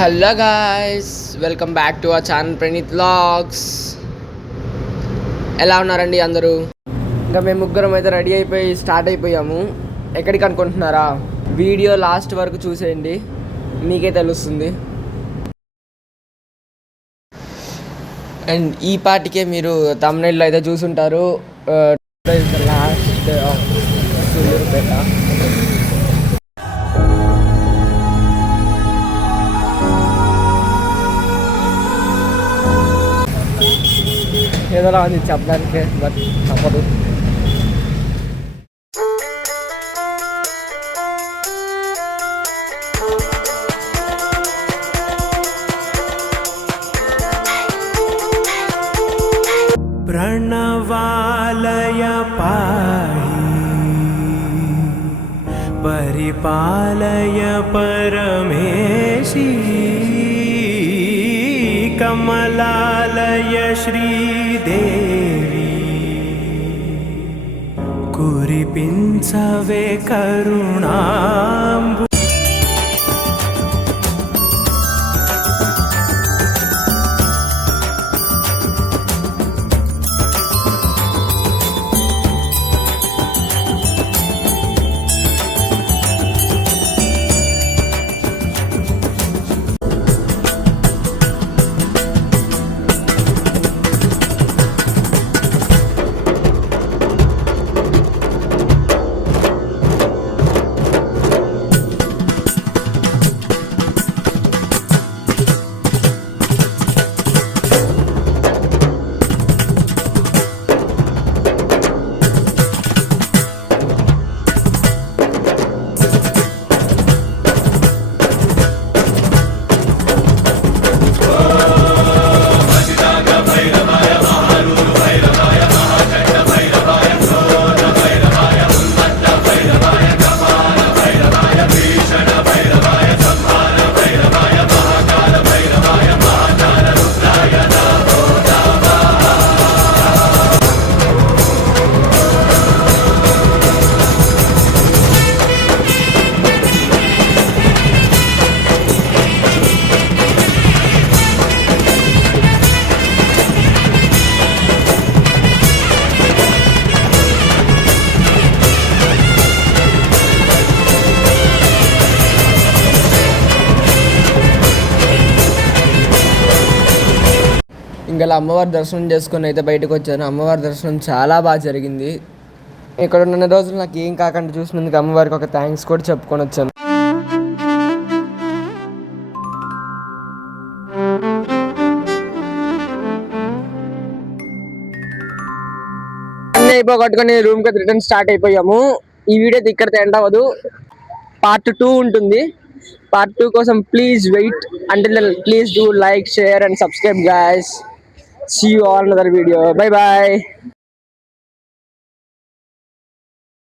Hello guys, welcome back to our channel Praneeth vlogs. ఎలా ఉన్నారండి అందరూ? ఇంకా మేము ముగ్గురం అయితే రెడీ అయిపోయి స్టార్ట్ అయిపోయాము. ఎక్కడికి అనుకుంటున్నారా? వీడియో లాస్ట్ వరకు చూసేయండి, మీకే తెలుస్తుంది. అండ్ ఈ పాటికే మీరు తమిళనాడులో అయితే చూసుంటారు. Last day of Sullurpeta. ఏదోలా ఉంది చెప్పడానికి, బట్ తప్పదు. ప్రణవాలయ పాహి పరిపాలయ పరమేశి కమలాలయ శ్రీదేవి కురిపించవే కరుణాంబు. ఇంకా అమ్మవారి దర్శనం చేసుకొని అయితే బయటకు వచ్చాను. అమ్మవారి దర్శనం చాలా బాగా జరిగింది. ఇక్కడ ఉన్న రోజులు నాకు ఏం కాకుండా చూసినందుకు అమ్మవారికి ఒక థ్యాంక్స్ కూడా చెప్పుకొని వచ్చాను. అన్నీ అయిపోగొట్టుకొని రూమ్కి రిటర్న్ స్టార్ట్ అయిపోయాము. ఈ వీడియో ఇక్కడితో ఎండ్ అవ్వదు, పార్ట్ 2 ఉంటుంది. పార్ట్ 2 కోసం please wait until please do like, share and subscribe guys. See you all in another video. Bye bye.